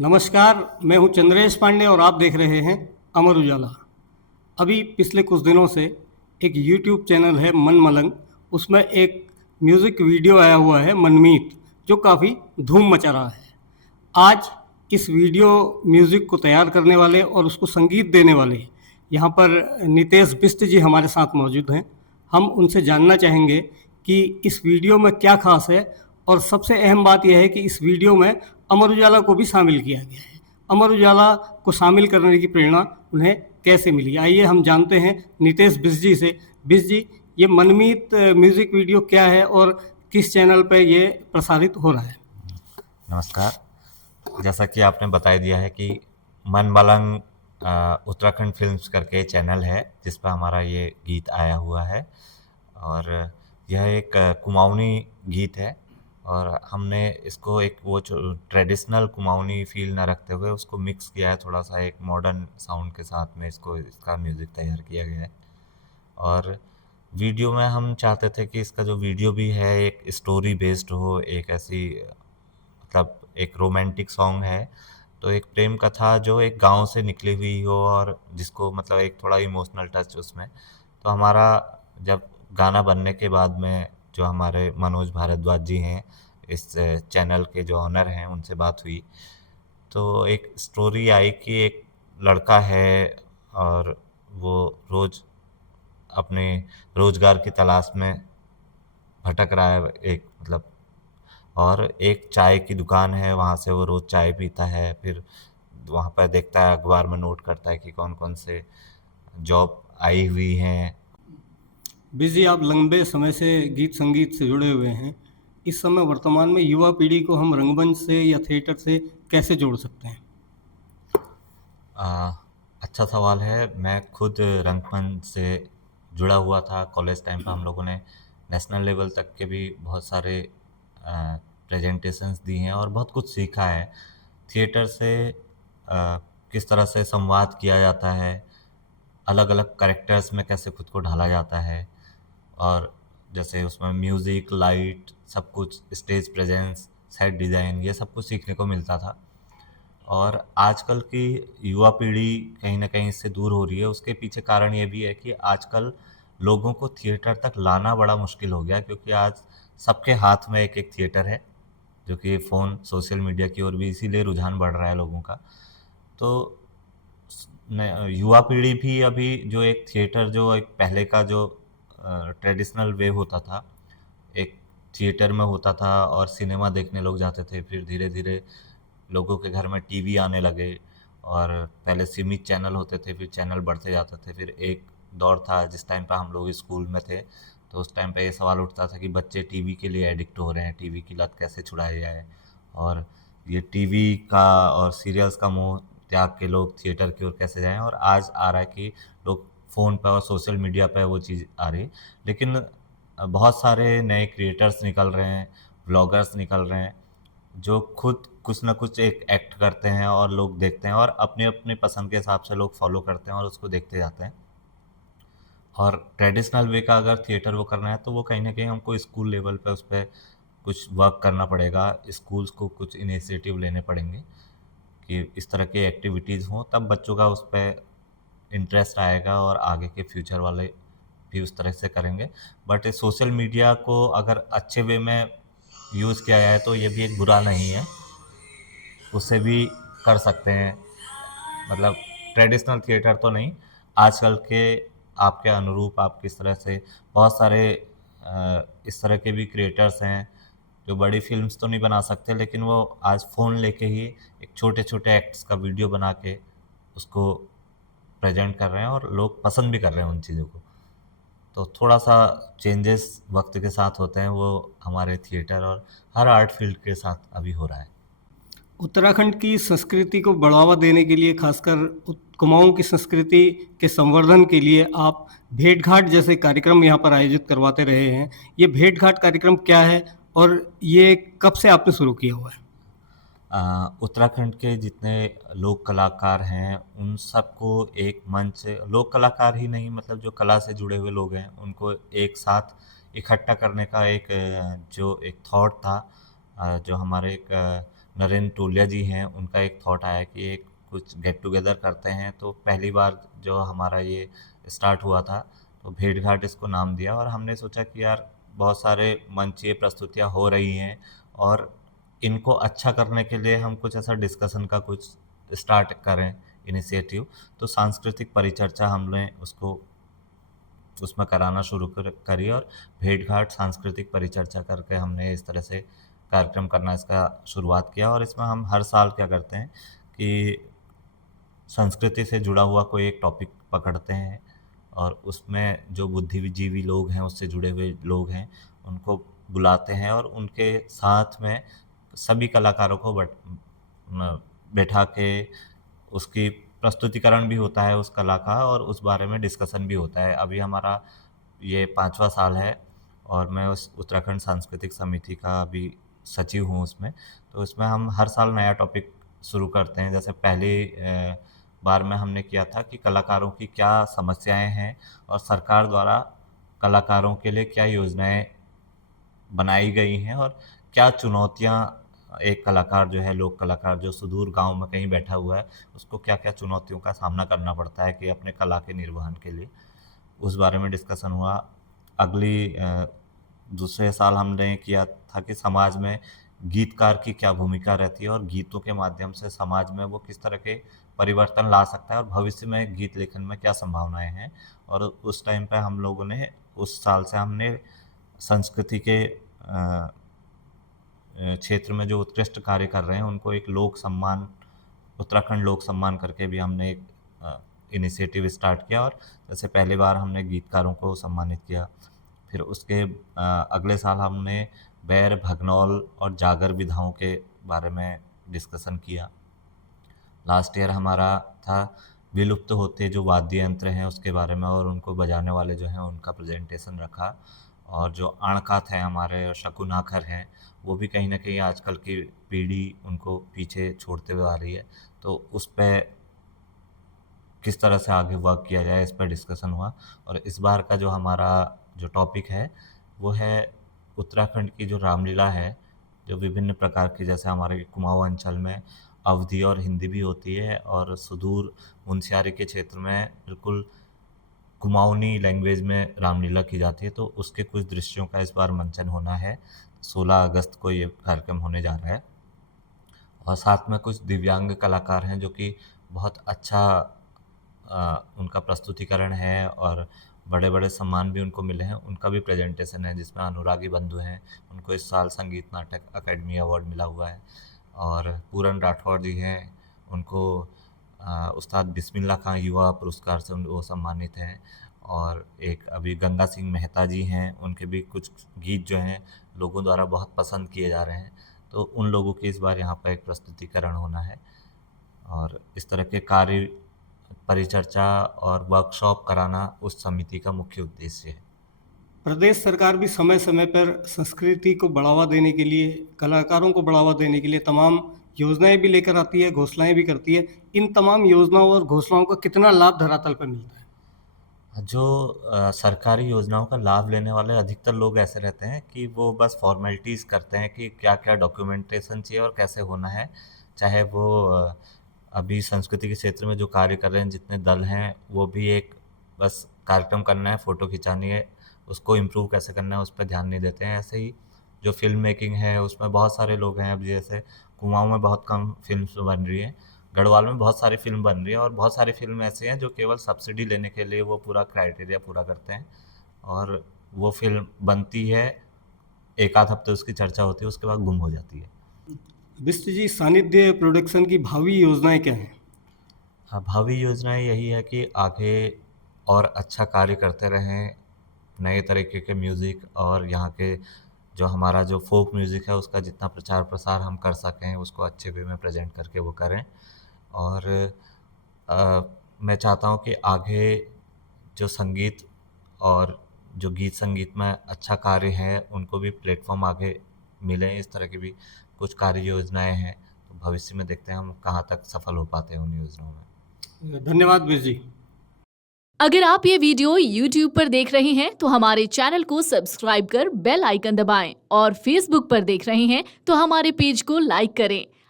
नमस्कार, मैं हूँ चंद्रेश पांडे और आप देख रहे हैं अमर उजाला। अभी पिछले कुछ दिनों से एक यूट्यूब चैनल है मन मलंग, उसमें एक म्यूज़िक वीडियो आया हुआ है मनमीत, जो काफ़ी धूम मचा रहा है। आज इस वीडियो म्यूज़िक को तैयार करने वाले और उसको संगीत देने वाले यहाँ पर नितेश बिष्ट जी हमारे साथ मौजूद हैं। हम उनसे जानना चाहेंगे कि इस वीडियो में क्या खास है, और सबसे अहम बात यह है कि इस वीडियो में अमर उजाला को भी शामिल किया गया है। अमर उजाला को शामिल करने की प्रेरणा उन्हें कैसे मिली, आइए हम जानते हैं नितेश बिष्ट जी से। बिष्ट जी, ये मनमीत म्यूज़िक वीडियो क्या है और किस चैनल पर ये प्रसारित हो रहा है? नमस्कार। जैसा कि आपने बता दिया है कि मन मलंग उत्तराखंड फिल्म्स करके चैनल है जिस पर हमारा ये गीत आया हुआ है। और यह एक कुमाऊनी गीत है और हमने इसको एक वो ट्रेडिशनल कुमाऊनी फील ना रखते हुए उसको मिक्स किया है, थोड़ा सा एक मॉडर्न साउंड के साथ में इसका म्यूज़िक तैयार किया गया है। और वीडियो में हम चाहते थे कि इसका जो वीडियो भी है एक स्टोरी बेस्ड हो, एक ऐसी मतलब एक रोमांटिक सॉन्ग है, तो एक प्रेम कथा जो एक गाँव से निकली हुई हो और जिसको मतलब एक थोड़ा इमोशनल टच उसमें। तो हमारा जब गाना बनने के बाद में जो हमारे मनोज भारद्वाज जी हैं, इस चैनल के जो ऑनर हैं, उनसे बात हुई, तो एक स्टोरी आई कि एक लड़का है और वो रोज़ अपने रोज़गार की तलाश में भटक रहा है, एक मतलब। और एक चाय की दुकान है, वहाँ से वो रोज़ चाय पीता है, फिर वहाँ पर देखता है, अखबार में नोट करता है कि कौन-कौन से जॉब आई हुई हैं। बिजी, आप लंबे समय से गीत संगीत से जुड़े हुए हैं। इस समय वर्तमान में युवा पीढ़ी को हम रंगमंच से या थिएटर से कैसे जोड़ सकते हैं? अ, अच्छा सवाल है। मैं खुद रंगमंच से जुड़ा हुआ था। कॉलेज टाइम पे हम लोगों ने नेशनल लेवल तक के भी बहुत सारे प्रेजेंटेशंस दी हैं और बहुत कुछ सीखा है। थिएटर से किस तरह से संवाद किया जाता है, अलग-अलग कैरेक्टर्स में कैसे खुद को ढाला जाता है, और जैसे उसमें म्यूज़िक, लाइट, सब कुछ, स्टेज प्रेज़ेंस, सेट डिज़ाइन, ये सब कुछ सीखने को मिलता था। और आजकल की युवा पीढ़ी कहीं न कहीं इससे दूर हो रही है। उसके पीछे कारण ये भी है कि आजकल लोगों को थिएटर तक लाना बड़ा मुश्किल हो गया है, क्योंकि आज सबके हाथ में एक-एक थिएटर है, जो कि फ़ोन, सोशल मीडिया की ओर भी इसीलिए रुझान बढ़ रहा है लोगों का। तो युवा पीढ़ी भी अभी जो एक थिएटर, जो एक पहले का जो ट्रेडिशनल वे होता था, एक थिएटर में होता था और सिनेमा देखने लोग जाते थे। फिर धीरे-धीरे लोगों के घर में टीवी आने लगे और पहले सीमित चैनल होते थे, फिर चैनल बढ़ते जाते थे। फिर एक दौर था जिस टाइम पे हम लोग स्कूल में थे, तो उस टाइम पे ये सवाल उठता था कि बच्चे टीवी के लिए एडिक्ट हो रहे हैं, टीवी की लत कैसे छुड़ाई जाए। और ये टीवी का और सीरियल्स का मोह त्याग के लोग थिएटर की ओर कैसे जाएँ। और आज आ रहा है कि लोग फ़ोन पे और सोशल मीडिया पे वो चीज़ आ रही है। लेकिन बहुत सारे नए क्रिएटर्स निकल रहे हैं, व्लॉगर्स निकल रहे हैं, जो खुद कुछ ना कुछ एक एक्ट करते हैं और लोग देखते हैं, और अपने-अपने पसंद के हिसाब से लोग फ़ॉलो करते हैं और उसको देखते जाते हैं। और ट्रेडिशनल वे का अगर थिएटर वो करना है, तो वो कहीं न कहीं हमको स्कूल लेवल पे उस पे कुछ वर्क करना पड़ेगा। स्कूल्स को कुछ इनिशिएटिव लेने पड़ेंगे कि इस तरह की एक्टिविटीज़ हों, तब बच्चों का उस पे इंटरेस्ट आएगा और आगे के फ्यूचर वाले भी उस तरह से करेंगे। बट सोशल मीडिया को अगर अच्छे वे में यूज़ किया जाए तो ये भी एक बुरा नहीं है, उससे भी कर सकते हैं। मतलब ट्रेडिशनल थिएटर तो नहीं, आजकल के आपके अनुरूप आप किस तरह से बहुत सारे इस तरह के भी क्रिएटर्स हैं, जो बड़ी फ़िल्म्स तो नहीं बना सकते, लेकिन वो आज फ़ोन लेके ही एक छोटे-छोटे एक्ट्स का वीडियो बना के उसको प्रेज़ेंट कर रहे हैं और लोग पसंद भी कर रहे हैं उन चीज़ों को। तो थोड़ा-सा चेंजेस वक़्त के साथ होते हैं, वो हमारे थिएटर और हर आर्ट फ़ील्ड के साथ अभी हो रहा है। उत्तराखंड की संस्कृति को बढ़ावा देने के लिए, खासकर कुमाऊं की संस्कृति के संवर्धन के लिए आप भेंट घाट जैसे कार्यक्रम यहाँ पर आयोजित करवाते रहे हैं। ये भेंट घाट कार्यक्रम क्या है और ये कब से आपने शुरू किया हुआ है? उत्तराखंड के जितने लोक कलाकार हैं, उन सबको एक मंच, लोक कलाकार ही नहीं, मतलब जो कला से जुड़े हुए लोग हैं, उनको एक साथ इकट्ठा करने का एक जो एक थॉट था, जो हमारे एक नरेंद्र टोलिया जी हैं, उनका एक थॉट आया कि एक कुछ गेट टुगेदर करते हैं। तो पहली बार जो हमारा ये स्टार्ट हुआ था, तो भेंट घाट इसको नाम दिया। और हमने सोचा कि यार बहुत सारे मंचीय प्रस्तुतियाँ हो रही हैं और इनको अच्छा करने के लिए हम कुछ ऐसा डिस्कशन का कुछ स्टार्ट करें इनिशिएटिव। तो सांस्कृतिक परिचर्चा हमने उसको उसमें कराना शुरू करी और भेंट घाट सांस्कृतिक परिचर्चा करके हमने इस तरह से कार्यक्रम करना इसका शुरुआत किया। और इसमें हम हर साल क्या करते हैं कि संस्कृति से जुड़ा हुआ कोई एक टॉपिक पकड़ते हैं और उसमें जो बुद्धिजीवी लोग हैं, उससे जुड़े हुए लोग हैं, उनको बुलाते हैं और उनके साथ में सभी कलाकारों को बैठा के उसकी प्रस्तुतिकरण भी होता है उस कला का और उस बारे में डिस्कशन भी होता है। अभी हमारा ये 5वां साल है और मैं उस उत्तराखंड सांस्कृतिक समिति का अभी सचिव हूँ उसमें। तो इसमें हम हर साल नया टॉपिक शुरू करते हैं। जैसे पहली बार में हमने किया था कि कलाकारों की क्या समस्याएं हैं और सरकार द्वारा कलाकारों के लिए क्या योजनाएं बनाई गई हैं और क्या चुनौतियां एक कलाकार जो है, लोक कलाकार जो सुदूर गांव में कहीं बैठा हुआ है, उसको क्या क्या चुनौतियों का सामना करना पड़ता है कि अपने कला के निर्वहन के लिए, उस बारे में डिस्कशन हुआ। अगली दूसरे साल हमने किया था कि समाज में गीतकार की क्या भूमिका रहती है और गीतों के माध्यम से समाज में वो किस तरह के परिवर्तन ला सकता है और भविष्य में गीत लेखन में क्या संभावनाएं हैं। और उस टाइम पे हम लोगों ने, उस साल से हमने संस्कृति के क्षेत्र में जो उत्कृष्ट कार्य कर रहे हैं उनको एक लोक सम्मान, उत्तराखंड लोक सम्मान करके भी हमने एक इनिशिएटिव स्टार्ट किया। और जैसे पहली बार हमने गीतकारों को सम्मानित किया, फिर उसके अगले साल हमने बैर, भगनौल और जागर विधाओं के बारे में डिस्कशन किया। लास्ट ईयर हमारा था विलुप्त होते जो वाद्य यंत्र हैं उसके बारे में और उनको बजाने वाले जो हैं उनका प्रेजेंटेशन रखा। और जो अणकाथ है हमारे और शकुनाखर हैं, वो भी कहीं ना कहीं आजकल की पीढ़ी उनको पीछे छोड़ते हुए आ रही है। तो उस पर किस तरह से आगे वर्क किया जाए, इस पर डिस्कशन हुआ। और इस बार का जो हमारा जो टॉपिक है वो है उत्तराखंड की जो रामलीला है, जो विभिन्न प्रकार की, जैसे हमारे कुमाऊं अंचल में अवधी और हिंदी भी होती है और सुदूर मुनस्यारी के क्षेत्र में बिल्कुल कुमाऊनी लैंग्वेज में रामलीला की जाती है। तो उसके कुछ दृश्यों का इस बार मंचन होना है। 16 अगस्त को ये कार्यक्रम होने जा रहा है। और साथ में कुछ दिव्यांग कलाकार हैं जो कि बहुत अच्छा उनका प्रस्तुतिकरण है और बड़े बड़े सम्मान भी उनको मिले हैं। उनका भी प्रेजेंटेशन है जिसमें अनुरागी बंधु हैं, उनको इस साल संगीत नाटक अकेडमी अवार्ड मिला हुआ है। और पूरन राठौर जी हैं, उनको उस्ताद बिस्मिल्लाह खां युवा पुरस्कार से वो सम्मानित हैं। और एक अभी गंगा सिंह मेहता जी हैं, उनके भी कुछ गीत जो हैं लोगों द्वारा बहुत पसंद किए जा रहे हैं। तो उन लोगों की इस बार यहाँ पर एक प्रस्तुतिकरण होना है। और इस तरह के कार्य, परिचर्चा और वर्कशॉप कराना उस समिति का मुख्य उद्देश्य है। प्रदेश सरकार भी समय समय पर संस्कृति को बढ़ावा देने के लिए, कलाकारों को बढ़ावा देने के लिए तमाम योजनाएं भी लेकर आती है, घोषणाएं भी करती है। इन तमाम योजनाओं और घोषणाओं का कितना लाभ धरातल पर मिलता है? जो सरकारी योजनाओं का लाभ लेने वाले अधिकतर लोग ऐसे रहते हैं कि वो बस फॉर्मेलिटीज़ करते हैं कि क्या क्या डॉक्यूमेंटेशन चाहिए और कैसे होना है। चाहे वो अभी संस्कृति के क्षेत्र में जो कार्य कर रहे हैं, जितने दल हैं, वो भी एक बस कार्यक्रम करना है, फ़ोटो खिंचानी है, उसको इम्प्रूव कैसे करना है उस पर ध्यान नहीं देते हैं। ऐसे ही जो फ़िल्म मेकिंग है उसमें बहुत सारे लोग हैं। अब जैसे कुमाऊँ में बहुत कम फिल्म्स बन रही हैं, गढ़वाल में बहुत सारी फिल्म बन रही है और बहुत सारी फिल्म ऐसे हैं जो केवल सब्सिडी लेने के लिए वो पूरा क्राइटेरिया पूरा करते हैं और वो फिल्म बनती है, एक आध हफ्ते उसकी चर्चा होती है, उसके बाद गुम हो जाती है। बिष्ट जी, सानिध्य प्रोडक्शन की भावी योजनाएं क्या हैं? हाँ, भावी योजनाएं यही है कि आगे और अच्छा कार्य करते रहें, नए तरीके के म्यूज़िक और यहाँ के जो हमारा जो फोक म्यूज़िक है उसका जितना प्रचार प्रसार हम कर सकें उसको अच्छे वे में प्रेजेंट करके वो करें। और मैं चाहता हूँ कि आगे जो संगीत और जो गीत संगीत में अच्छा कार्य है उनको भी प्लेटफॉर्म आगे मिलें। इस तरह की भी कुछ कार्य योजनाएं हैं, तो भविष्य में देखते हैं हम कहाँ तक सफल हो पाते हैं उन योजनाओं में। धन्यवाद बिष्ट जी। अगर आप ये वीडियो YouTube पर देख रहे हैं तो हमारे चैनल को सब्सक्राइब कर बेल आइकन दबाएं और Facebook पर देख रहे हैं तो हमारे पेज को लाइक करें।